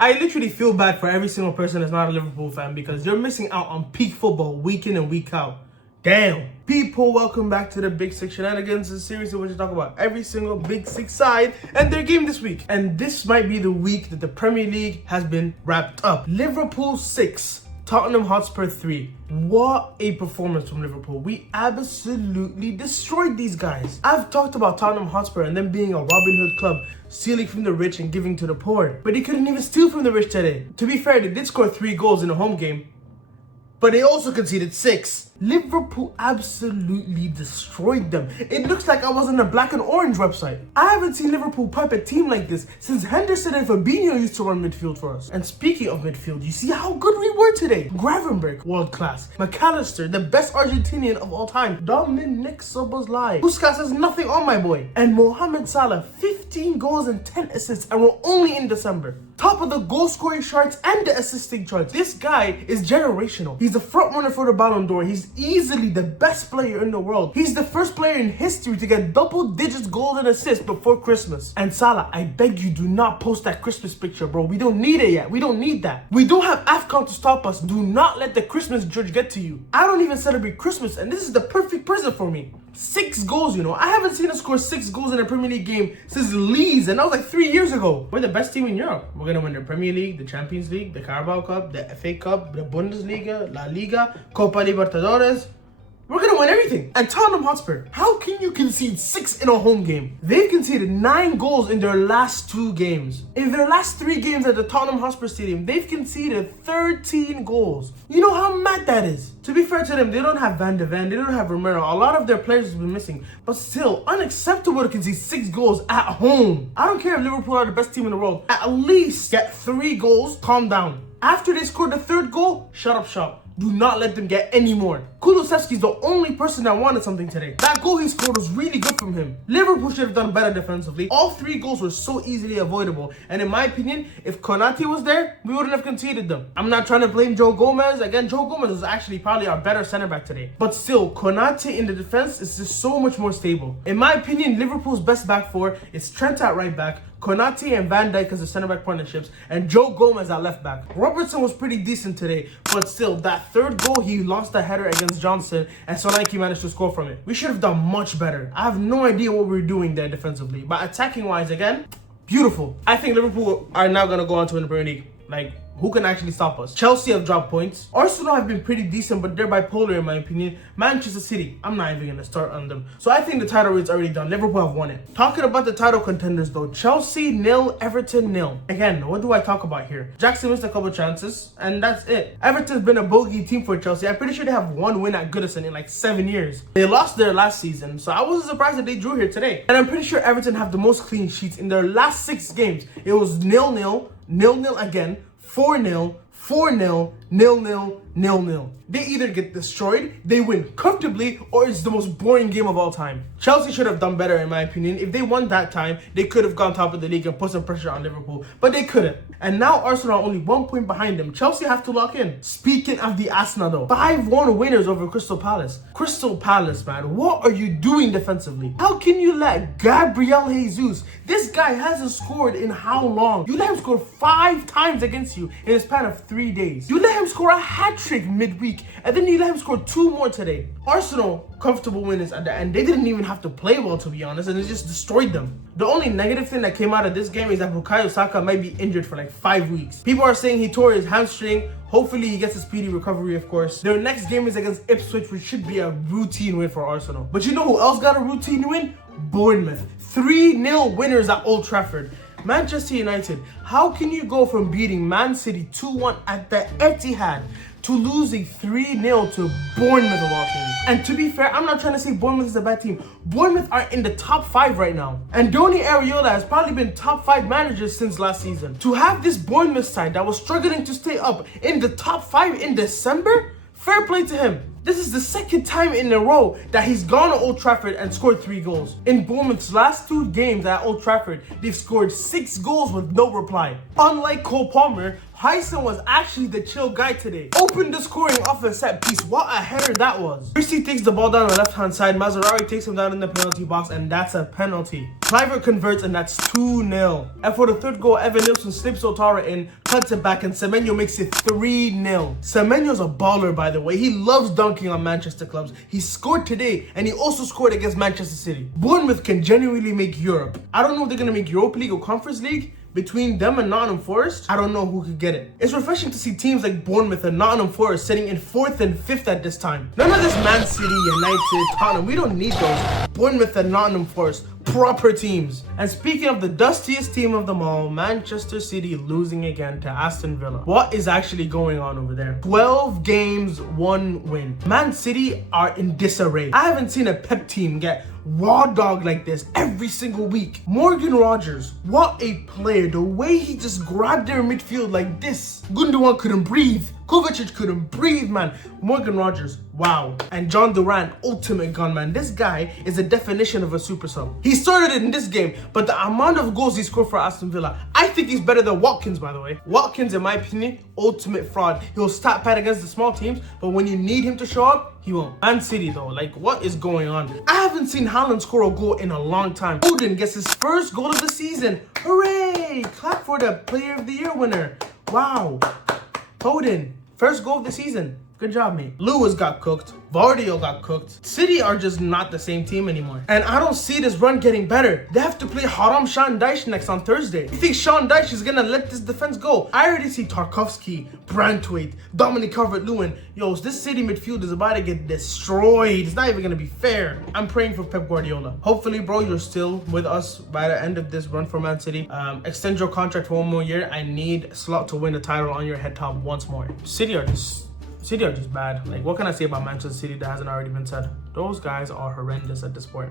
I literally feel bad for every single person that's not a Liverpool fan because you're missing out on peak football week in and week out. Damn. People, welcome back to the Big Six Shenanigans, a series in which we talk about every single Big Six side and their game this week. And this might be the week that the Premier League has been wrapped up. Liverpool 6, Tottenham Hotspur 3. What a performance from Liverpool. We absolutely destroyed these guys. I've talked about Tottenham Hotspur and them being a Robin Hood club, stealing from the rich and giving to the poor. But they couldn't even steal from the rich today. To be fair, they did score 3 goals in a home game, but they also conceded 6. Liverpool absolutely destroyed them. It looks like I was on a black and orange website. I haven't seen Liverpool pipe a team like this since Henderson and Fabinho used to run midfield for us. And speaking of midfield, you see how good we were today. Gravenberch, world class. McAllister, the best Argentinian of all time. Dominic Szoboszlai. Puskas has nothing on my boy. And Mohamed Salah, 15 goals and 10 assists, and we're only in December. Top of the goal scoring charts and the assisting charts. This guy is generational. He's the front runner for the Ballon d'Or. He's easily the best player in the world. He's the first player in history to get double digits goals and assists before Christmas. And Salah, I beg you, do not post that Christmas picture, bro. We don't need it yet. We don't need that. We don't have AFCON to stop us. Do not let the Christmas judge get to you. I don't even celebrate Christmas, and this is the perfect present for me. 6 goals, you know. I haven't seen us score 6 goals in a Premier League game since Leeds, and that was like 3 years ago. We're the best team in Europe. We're gonna win the Premier League, the Champions League, the Carabao Cup, the FA Cup, the Bundesliga, La Liga, Copa Libertadores. We're gonna win everything. And Tottenham Hotspur, how can you concede 6 in a home game? They've conceded 9 goals in their last 2 games. In their last 3 games at the Tottenham Hotspur Stadium, they've conceded 13 goals. You know how mad that is? To be fair to them, they don't have Van de Ven, they don't have Romero. A lot of their players have been missing. But still, unacceptable to concede 6 goals at home. I don't care if Liverpool are the best team in the world. At least get 3 goals, calm down. After they scored the 3rd goal, shut up shop. Do not let them get any more. Kulusevski's the only person that wanted something today. That goal he scored was really good from him. Liverpool should have done better defensively. All 3 goals were so easily avoidable. And in my opinion, if Konate was there, we wouldn't have conceded them. I'm not trying to blame Joe Gomez. Again, Joe Gomez was actually probably our better center back today. But still, Konate in the defense is just so much more stable. In my opinion, Liverpool's best back 4 is Trent at right back, Konate and Van Dijk as the center back partnerships, and Joe Gomez at left back. Robertson was pretty decent today, but still, that 3rd goal, he lost the header against Johnson, and Solanke managed to score from it. We should have done much better. I have no idea what we were doing there defensively, but attacking-wise, again, beautiful. I think Liverpool are now going to go on to win the Premier League. Like, who can actually stop us? Chelsea have dropped points. Arsenal have been pretty decent, but they're bipolar in my opinion. Manchester City, I'm not even going to start on them. So I think the title race already done. Liverpool have won it. Talking about the title contenders though, Chelsea 0, Everton 0. Again, what do I talk about here? Jackson missed a couple chances, and that's it. Everton's been a bogey team for Chelsea. I'm pretty sure they have 1 win at Goodison in like 7 years. They lost their last season, so I wasn't surprised that they drew here today. And I'm pretty sure Everton have the most clean sheets in their last 6 games. It was 0-0, 0-0 again, 4-0, 4-0, 0-0, 0-0. They either get destroyed, they win comfortably, or it's the most boring game of all time. Chelsea should have done better in my opinion. If they won that time, they could have gone top of the league and put some pressure on Liverpool, but they couldn't. And now Arsenal are only 1 point behind them. Chelsea have to lock in. Speaking of the Arsenal though, 5-1 winners over Crystal Palace. Crystal Palace, man, what are you doing defensively? How can you let Gabriel Jesus, this guy hasn't scored in how long? You let him score 5 times against you in a span of 3 days. You let him score a hat-trick midweek, and then you let him score 2 more today. Arsenal, comfortable winners at the end. They didn't even have to play well, to be honest, and it just destroyed them. The only negative thing that came out of this game is that Bukayo Saka might be injured for like 5 weeks. People are saying he tore his hamstring. Hopefully he gets a speedy recovery, of course. Their next game is against Ipswich, which should be a routine win for Arsenal. But you know who else got a routine win? Bournemouth. 3-0 winners at Old Trafford. Manchester United, how can you go from beating Man City 2-1 at the Etihad to losing 3-0 to Bournemouth of all teams? And to be fair, I'm not trying to say Bournemouth is a bad team. Bournemouth are in the top 5 right now. And Donny Ariola has probably been top 5 managers since last season. To have this Bournemouth side that was struggling to stay up in the top 5 in December, fair play to him. This is the second time in a row that he's gone to Old Trafford and scored 3 goals. In Bournemouth's last 2 games at Old Trafford, they've scored 6 goals with no reply. Unlike Cole Palmer, Hyson was actually the chill guy today. Opened the scoring off a set piece. What a header that was. Christie takes the ball down the left-hand side. Mazraoui takes him down in the penalty box, and that's a penalty. Kluivert converts, and that's 2-0. And for the third goal, Evan Nilsson slips Otara in, cuts it back, and Semenyo makes it 3-0. Semenyo's a baller, by the way. He loves dunking on Manchester clubs. He scored today, and he also scored against Manchester City. Bournemouth can genuinely make Europe. I don't know if they're going to make Europa League or Conference League. Between them and Nottingham Forest, I don't know who could get it. It's refreshing to see teams like Bournemouth and Nottingham Forest sitting in 4th and 5th at this time. None of this Man City, United, Tottenham, we don't need those. Bournemouth and Nottingham Forest, proper teams. And speaking of the dustiest team of them all, Manchester City losing again to Aston Villa. What is actually going on over there? 12 games, 1 win. Man City are in disarray. I haven't seen a Pep team get raw dog like this every single week. Morgan Rogers, what a player. The way he just grabbed their midfield like this. Gundogan couldn't breathe. Kovacic couldn't breathe, man. Morgan Rogers, wow. And John Duran, ultimate gunman. This guy is the definition of a super sub. He started in this game, but the amount of goals he scored for Aston Villa, I think he's better than Watkins, by the way. Watkins, in my opinion, ultimate fraud. He'll stat pad against the small teams, but when you need him to show up, he won't. Man City, though, like, what is going on? I haven't seen Haaland score a goal in a long time. Foden gets his first goal of the season. Hooray! Clap for the Player of the Year winner. Wow. Foden, first goal of the season. Good job, mate. Lewis got cooked. Vardio got cooked. City are just not the same team anymore. And I don't see this run getting better. They have to play Haram Sean Dyche next on Thursday. You think Sean Dyche is gonna let this defense go? I already see Tarkovsky, Brantwaite, Dominic Calvert-Lewin. Yo, this City midfield is about to get destroyed. It's not even gonna be fair. I'm praying for Pep Guardiola. Hopefully, bro, you're still with us by the end of this run for Man City. Extend your contract for 1 more year. I need Slot to win the title on your head top once more. City are just bad. Like, what can I say about Manchester City that hasn't already been said? Those guys are horrendous at this point.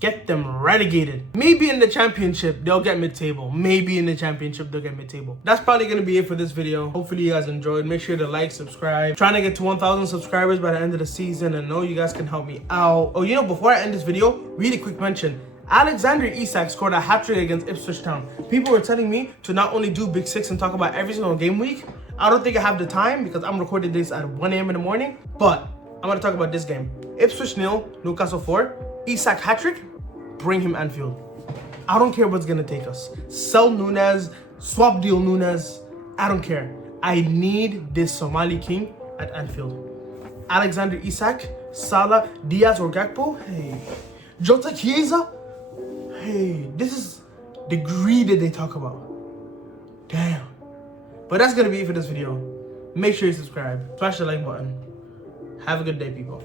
Get them relegated. Maybe in the championship, they'll get mid-table. Maybe in the championship, they'll get mid-table. That's probably going to be it for this video. Hopefully, you guys enjoyed. Make sure to like, subscribe. Trying to get to 1,000 subscribers by the end of the season. And know you guys can help me out. Oh, you know, before I end this video, really quick mention. Alexander Isak scored a hat-trick against Ipswich Town. People were telling me to not only do Big Six and talk about every single game week. I don't think I have the time because I'm recording this at 1 a.m. in the morning. But I'm going to talk about this game. Ipswich 0, Newcastle 4. Isak hat-trick. Bring him Anfield. I don't care what's going to take us. Sell Nunez. Swap deal Nunez. I don't care. I need this Somali king at Anfield. Alexander Isak, Salah, Diaz or Gakpo. Hey. Jota Chiesa. Hey. This is the greed that they talk about. Damn. But that's going to be it for this video. Make sure you subscribe. Smash the like button. Have a good day, people.